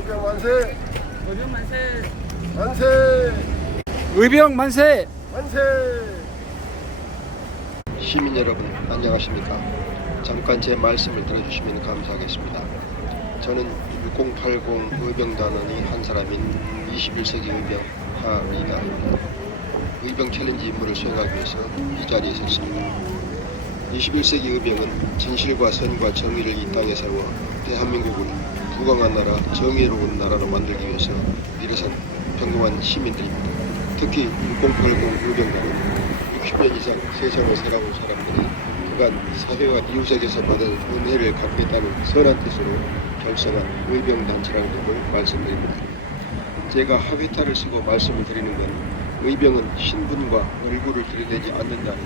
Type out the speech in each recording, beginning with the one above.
의병 만세! 의병 만세! 만세! 의병 만세! 만세! 시민 여러분 안녕하십니까? 잠깐 제 말씀을 들어주시면 감사하겠습니다. 저는 6080 의병단원의 한 사람인 21세기 의병 하리나입니다. 의병 챌린지 임무를 수행하기 위해서 이 자리에 섰습니다. 21세기 의병은 진실과 선과 정의를 이 땅에 세워 대한민국을 부강한 나라, 정의로운 나라로 만들기 위해서 일어선 평범한 시민들입니다. 특히 6080 의병단은 60년 이상 세상을 살아온 사람들이 그간 사회와 이웃에게서 받은 은혜를 갚겠다는 선한 뜻으로 결성한 의병단체라는 점을 말씀드립니다. 제가 하회탈을 쓰고 말씀을 드리는 건 의병은 신분과 얼굴을 들이대지 않는다는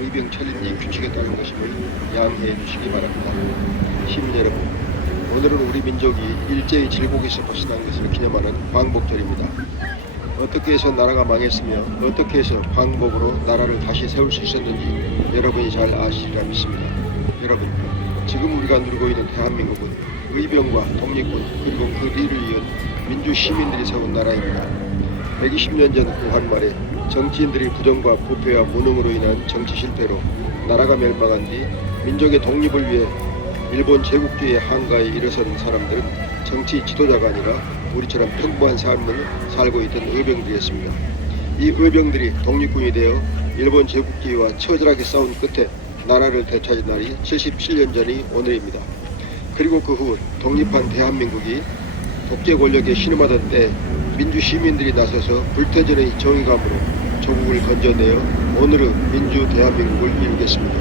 의병 챌린지 규칙에 따른 것임을 양해해 주시기 바랍니다. 시민 여러분, 오늘은 우리 민족이 일제의 질곡에서 벗어난 것을 기념하는 광복절입니다. 어떻게 해서 나라가 망했으며 어떻게 해서 광복으로 나라를 다시 세울 수 있었는지 여러분이 잘 아시리라 믿습니다. 여러분, 지금 우리가 누리고 있는 대한민국은 의병과 독립군 그리고 그 뒤를 이은 민주 시민들이 세운 나라입니다. 120년 전 그 한말에 정치인들이 부정과 부패와 무능으로 인한 정치 실패로 나라가 멸망한 뒤 민족의 독립을 위해 일본 제국주의의 한가에 일어선 사람들은 정치 지도자가 아니라 우리처럼 평범한 삶을 살고 있던 의병들이었습니다. 이 의병들이 독립군이 되어 일본 제국주의와 처절하게 싸운 끝에 나라를 되찾은 날이 77년 전이 오늘입니다. 그리고 그 후 독립한 대한민국이 독재 권력에 신음하던 때 민주 시민들이 나서서 불태전의 정의감으로 조국을 건져내어 오늘의 민주 대한민국을 이루겠습니다.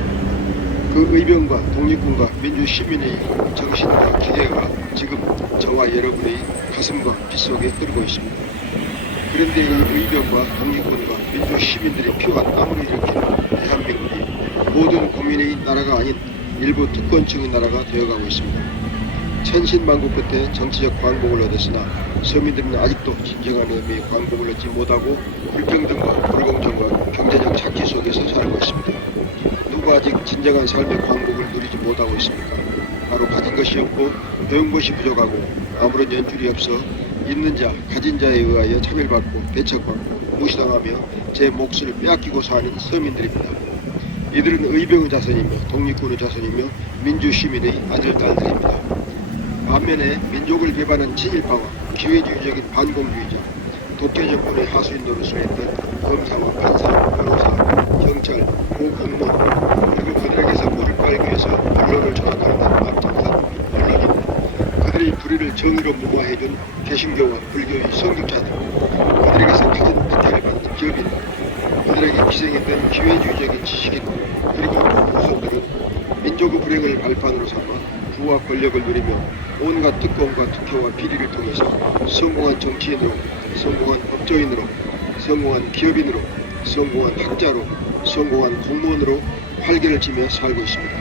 그 의병과 독립군과 민주 시민의 정신과 기계가 지금 저와 여러분의 가슴과 빗속에 흐르고 있습니다. 그런데 이 의병과 독립군과 민주 시민들의 피와 땀을 일으킨 대한민국이 모든 국민의 나라가 아닌 일부 특권층의 나라가 되어가고 있습니다. 천신만고 끝에 정치적 광복을 얻었으나 서민들은 아직도 진정한 의미의 광복을 얻지 못하고 불평등과 불공정과 경제적 착취 속에서 살고 있습니다. 누가 아직 진정한 삶의 광복을 누리지 못하고 있습니까? 바로 가진 것이 없고 배운 것이 부족하고 아무런 연줄이 없어 있는 자, 가진 자에 의하여 차별받고 배척받고 무시당하며 제 몫을 빼앗기고 사는 서민들입니다. 이들은 의병의 자손이며 독립군의 자손이며 민주시민의 아들, 딸들입니다. 반면에 민족을 배반한 친일파와 기회주의적인 반공주의자, 독재 정권의 하수인 노릇을 했던 검사와 판사, 변호사, 경찰, 고공무원 그리고 그들에게서 물을 빨기 위해서 언론을 장악하는 앞장선 언론인, 그들의 불의를 정의로 무마해준 개신교와 불교의 성직자들, 그들에게서 큰 혜택을 받는 기업인, 그들에게 희생했던 기회주의적인 지식인 그리고 후손들은 민족의 불행을 발판으로 삼아 부와 권력을 누리며 온갖 특권과 특혜와 비리를 통해서 성공한 정치인으로, 성공한 법조인으로, 성공한 기업인으로, 성공한 학자로, 성공한 공무원으로 활개를 치며 살고 있습니다.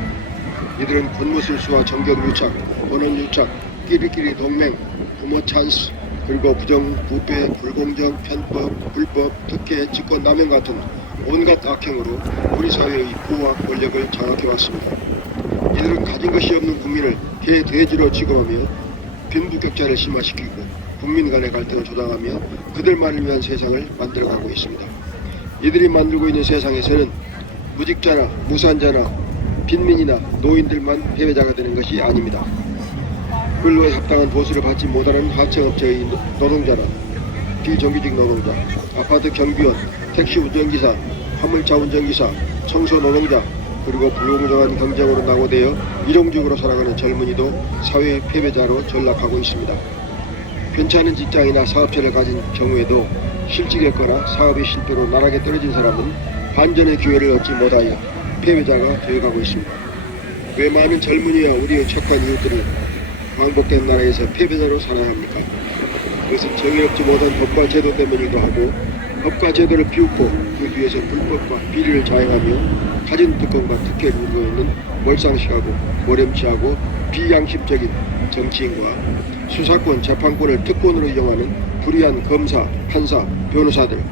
이들은 군무술수와 정경유착, 본원유착, 끼리끼리 동맹, 부모 찬스, 그리고 부정, 부패, 불공정, 편법, 불법, 특혜, 직권남용 같은 온갖 악행으로 우리 사회의 부와 권력을 장악해왔습니다. 이들은 가진 것이 없는 국민을 개돼지로 취급하며 빈부격차를 심화시키고 국민 간의 갈등을 조장하며 그들만을 위한 세상을 만들어가고 있습니다. 이들이 만들고 있는 세상에서는 무직자나 무산자나 빈민이나 노인들만 패배자가 되는 것이 아닙니다. 근로에 합당한 보수를 받지 못하는 하청업체의 노동자나 비정규직 노동자, 아파트 경비원, 택시 운전기사, 화물차 운전기사, 청소 노동자, 그리고 불공정한 경쟁으로 낙오되어 일용직으로 살아가는 젊은이도 사회의 패배자로 전락하고 있습니다. 괜찮은 직장이나 사업체를 가진 경우에도 실직했거나 사업의 실패로 나락에 떨어진 사람은 반전의 기회를 얻지 못하여 패배자가 되어가고 있습니다. 왜 많은 젊은이와 우리의 착한 이웃들을 광복된 나라에서 패배자로 살아야 합니까? 그것은 정의롭지 못한 법과 제도 때문이기도 하고 법과 제도를 비웃고 그 뒤에서 불법과 비리를 자행하며 가진 특권과 특혜를 누리고 있는 몰상식하고 모렴치하고 비양심적인 정치인과 수사권, 재판권을 특권으로 이용하는 불의한 검사, 판사, 변호사들,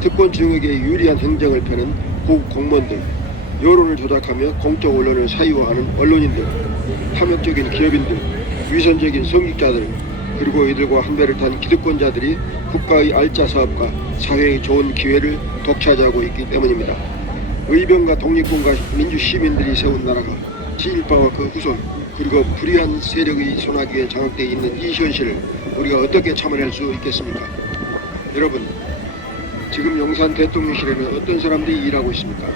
특권 중에게 유리한 행정을 펴는 공무원들, 여론을 조작하며 공적 언론을 사유화하는 언론인들, 탐욕적인 기업인들, 위선적인 성직자들, 그리고 이들과 한 배를 탄 기득권자들이 국가의 알짜 사업과 사회의 좋은 기회를 독차지하고 있기 때문입니다. 의병과 독립군과 민주 시민들이 세운 나라가 친일파와 그 후손 그리고 불의한 세력의 손아귀에 장악되어 있는 이 현실을 우리가 어떻게 참아낼 수 있겠습니까? 여러분, 지금 용산 대통령실에는 어떤 사람들이 일하고 있습니까?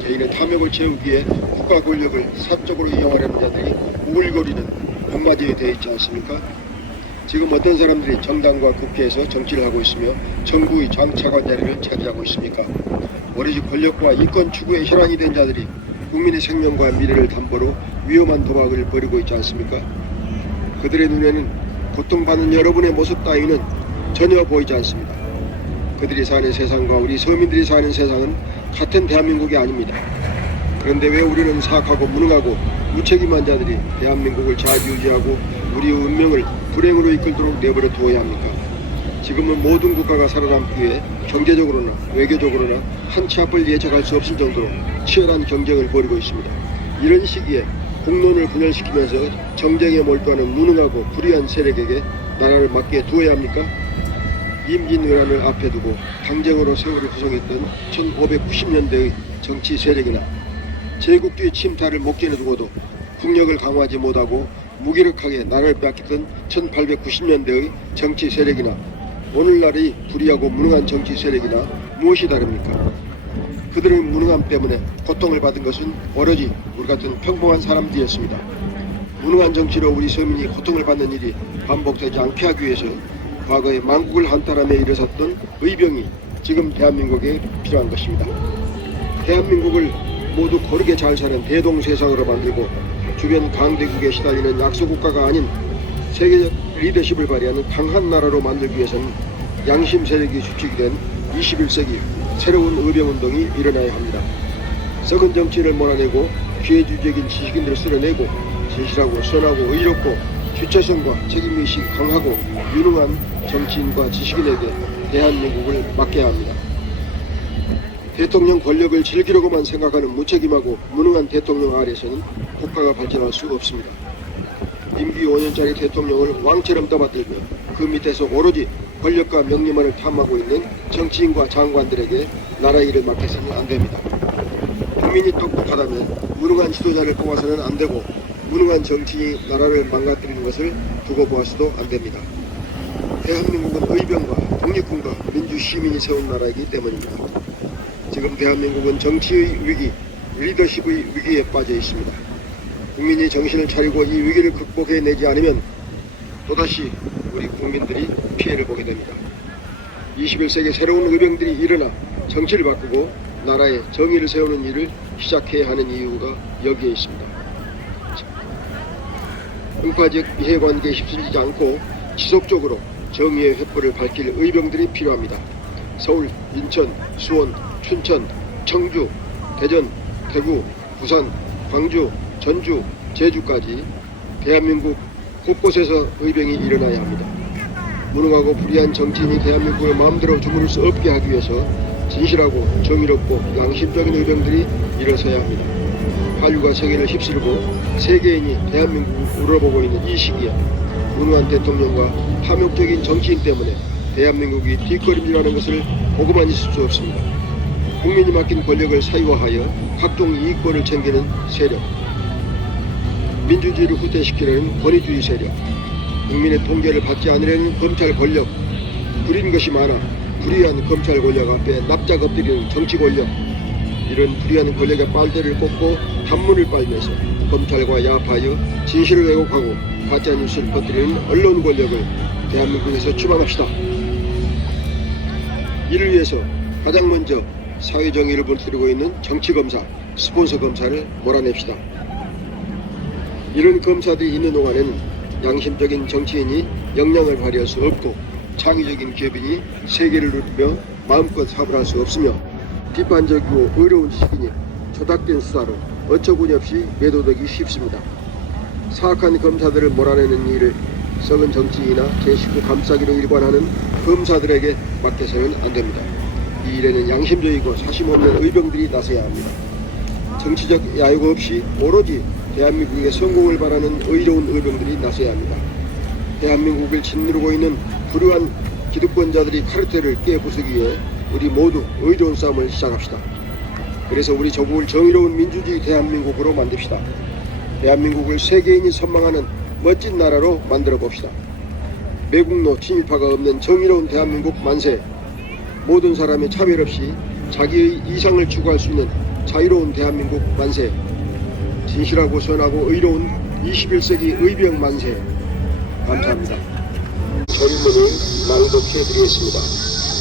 개인의 탐욕을 채우기 위해 국가 권력을 사적으로 이용하려는 자들이 우글거리는 한마디에 되어 있지 않습니까? 지금 어떤 사람들이 정당과 국회에서 정치를 하고 있으며 정부의 장차관 자리를 차지하고 있습니까? 오로지 권력과 인권 추구의 혈안이 된 자들이 국민의 생명과 미래를 담보로 위험한 도박을 벌이고 있지 않습니까? 그들의 눈에는 고통받는 여러분의 모습 따위는 전혀 보이지 않습니다. 그들이 사는 세상과 우리 서민들이 사는 세상은 같은 대한민국이 아닙니다. 그런데 왜 우리는 사악하고 무능하고 무책임한 자들이 대한민국을 좌지우지하고 우리의 운명을 불행으로 이끌도록 내버려 두어야 합니까? 지금은 모든 국가가 살아남기 위해 경제적으로나 외교적으로나 한 치 앞을 예측할 수 없을 정도로 치열한 경쟁을 벌이고 있습니다. 이런 시기에 국론을 분열시키면서 정쟁에 몰두하는 무능하고 불의한 세력에게 나라를 맡겨 두어야 합니까? 임진왜란을 앞에 두고 당쟁으로 세월을 구성했던 1590년대의 정치 세력이나 제국주의 침탈을 목전에 두고도 국력을 강화하지 못하고 무기력하게 나라를 빼앗겼던 1890년대의 정치 세력이나 오늘날의 불의하고 무능한 정치 세력이나 무엇이 다릅니까? 그들의 무능함 때문에 고통을 받은 것은 오로지 우리 같은 평범한 사람들이었습니다. 무능한 정치로 우리 서민이 고통을 받는 일이 반복되지 않게 하기 위해서 과거에 만국을 한탈함에 일어섰던 의병이 지금 대한민국에 필요한 것입니다. 대한민국을 모두 고르게 잘 사는 대동세상으로 만들고 주변 강대국에 시달리는 약소국가가 아닌 세계적 리더십을 발휘하는 강한 나라로 만들기 위해서는 양심 세력이 주축이 된 21세기 새로운 의병운동이 일어나야 합니다. 썩은 정치를 몰아내고 기회주의적인 지식인들을 쓸어내고 진실하고 선하고 의롭고 주체성과 책임의식이 강하고 유능한 정치인과 지식인에게 대한민국을 맡겨야 합니다. 대통령 권력을 즐기려고만 생각하는 무책임하고 무능한 대통령 아래서는 국가가 발전할 수 없습니다. 임기 5년짜리 대통령을 왕처럼 떠받들며 그 밑에서 오로지 권력과 명령만을 탐하고 있는 정치인과 장관들에게 나라 일을 맡겨서는 안 됩니다. 국민이 똑똑하다면 무능한 지도자를 뽑아서는 안 되고 무능한 정치인이 나라를 망가뜨리는 것을 두고 보아서도 안 됩니다. 대한민국은 의병과 독립군과 민주 시민이 세운 나라이기 때문입니다. 지금 대한민국은 정치의 위기, 리더십의 위기에 빠져 있습니다. 국민이 정신을 차리고 이 위기를 극복해내지 않으면 또다시 우리 국민들이 피해를 보게 됩니다. 21세기 새로운 의병들이 일어나 정치를 바꾸고 나라에 정의를 세우는 일을 시작해야 하는 이유가 여기에 있습니다. 응파적 이해관계에 휩쓸리지 않고 지속적으로 정의의 횃불을 밝힐 의병들이 필요합니다. 서울, 인천, 수원, 춘천, 청주, 대전, 대구, 부산, 광주, 전주, 제주까지 대한민국 곳곳에서 의병이 일어나야 합니다. 무능하고 불의한 정치인이 대한민국을 마음대로 주무를 수 없게 하기 위해서 진실하고 정의롭고 양심적인 의병들이 일어서야 합니다. 한류가 세계를 휩쓸고 세계인이 대한민국을 우러보고 있는 이 시기에 무능한 대통령과 탐욕적인 정치인 때문에 대한민국이 뒷걸음질하는 것을 보고만 있을 수 없습니다. 국민이 맡긴 권력을 사유화하여 각종 이익권을 챙기는 세력, 민주주의를 후퇴시키려는 권위주의 세력, 국민의 통제를 받지 않으려는 검찰 권력, 부린 것이 많아 불의한 검찰 권력 앞에 납작 엎드리는 정치 권력, 이런 불의한 권력의 빨대를 꽂고 단문을 빨면서 검찰과 야합하여 진실을 왜곡하고 가짜뉴스를 퍼뜨리는 언론 권력을 대한민국에서 추방합시다. 이를 위해서 가장 먼저 사회정의를 무너뜨리고 있는 정치검사, 스폰서 검사를 몰아냅시다. 이런 검사들이 있는 동안에는 양심적인 정치인이 역량을 발휘할 수 없고 창의적인 기업인이 세계를 누리며 마음껏 사업을 할 수 없으며 비판적이고 어려운 지식인이 조작된 수사로 어처구니 없이 매도되기 쉽습니다. 사악한 검사들을 몰아내는 일을 썩은 정치인이나 제19 감싸기로 일관하는 검사들에게 맡겨서는 안 됩니다. 이 일에는 양심적이고 사심 없는 의병들이 나서야 합니다. 정치적 야유가 없이 오로지 대한민국의 성공을 바라는 의로운 의병들이 나서야 합니다. 대한민국을 짓누르고 있는 불우한 기득권자들이 카르텔을 깨부수기 위해 우리 모두 의로운 싸움을 시작합시다. 그래서 우리 조국을 정의로운 민주주의 대한민국으로 만듭시다. 대한민국을 세계인이 선망하는 멋진 나라로 만들어 봅시다. 매국노 친일파가 없는 정의로운 대한민국 만세. 모든 사람이 차별 없이 자기의 이상을 추구할 수 있는 자유로운 대한민국 만세. 진실하고 선하고 의로운 21세기 의병 만세. 감사합니다. 결문을 낭독해 드리겠습니다.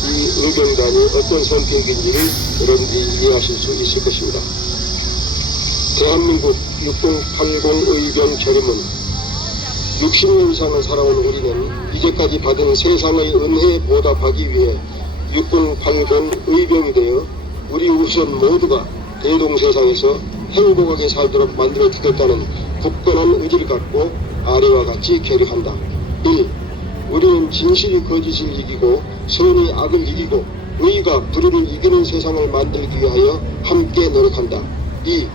이 의병단이 어떤 선택인지를 여러분들이 이해하실 수 있을 것입니다. 대한민국 6080 의병 결의문. 60년 이상을 살아온 우리는 이제까지 받은 세상의 은혜에 보답하기 위해 6080 의병이 되어 우리 우선 모두가 대동세상에서 행복하게 살도록 만들어 주겠다는 굳건한 의지를 갖고 아래와 같이 결의한다. 1. 우리는 진실이 거짓을 이기고 선이 악을 이기고 의가 불의를 이기는 세상을 만들기 위하여 함께 노력한다. 2.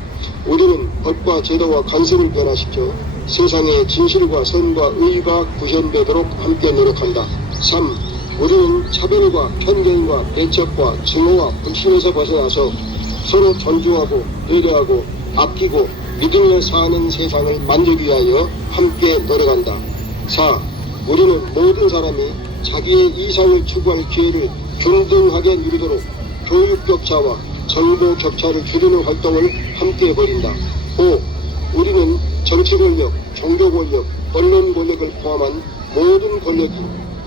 우리는 법과 제도와 간섭을 변화시켜 세상에 진실과 선과 의가 구현되도록 함께 노력한다. 3. 우리는 차별과 편견과 배척과 증오와 불신에서 벗어나서 서로 존중하고 배려하고 아끼고 믿으며 사는 세상을 만들기 위하여 함께 노력한다. 4. 우리는 모든 사람이 자기의 이상을 추구할 기회를 균등하게 누리도록 교육 격차와 정보 격차를 줄이는 활동을 함께 벌인다. 5. 우리는 정치 권력, 종교 권력, 언론 권력을 포함한 모든 권력이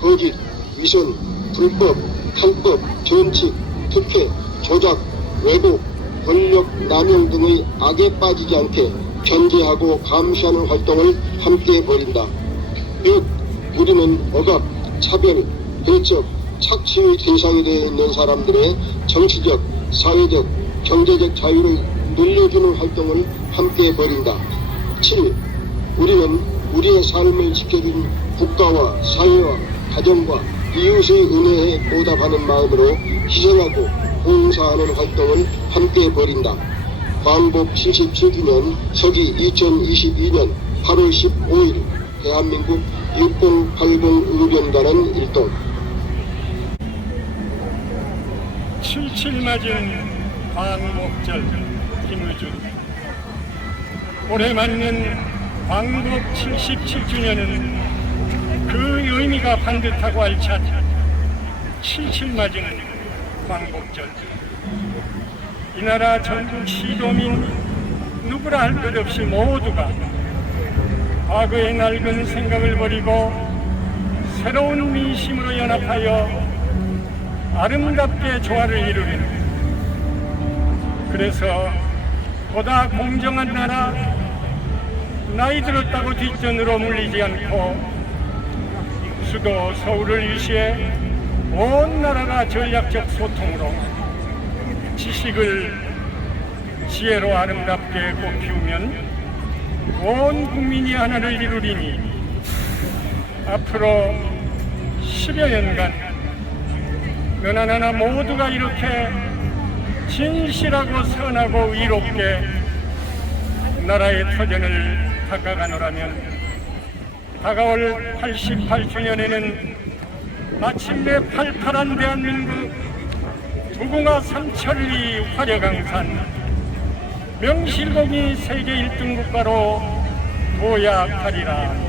거짓, 위선, 불법, 편법, 전칙, 특혜, 조작, 왜곡, 권력 남용 등의 악에 빠지지 않게 견제하고 감시하는 활동을 함께 벌인다. 6. 우리는 억압, 차별, 배척, 착취의 대상이 되어 있는 사람들의 정치적, 사회적, 경제적 자유를 늘려주는 활동을 함께 벌인다. 7. 우리는 우리의 삶을 지켜준 국가와 사회와 가정과 이웃의 은혜에 보답하는 마음으로 희생하고 봉사하는 활동을 함께 벌인다. 광복 77주년 서기 2022년 8월 15일 대한민국 6080 의병단은 일동. 77 맞은 광복절 김의준. 올해 맞는 광복 77주년은 그 의미가 반듯하고 알찬 77 맞은 광복절. 이 나라 전국 시도민 누구라 할 것 없이 모두가 과거의 낡은 생각을 버리고 새로운 민심으로 연합하여 아름답게 조화를 이루는, 그래서 보다 공정한 나라, 나이 들었다고 뒷전으로 물리지 않고 수도 서울을 위시해 온 나라가 전략적 소통으로 지식을 지혜로 아름답게 꽃피우면 온 국민이 하나를 이루리니 앞으로 10여 년간 너나 나나 모두가 이렇게 진실하고 선하고 의롭게 나라의 터전을 닦아가노라면 다가올 88주년에는 마침내 팔팔한 대한민국 무궁화 삼천리 화려강산 명실공히 세계 1등 국가로 도약하리라.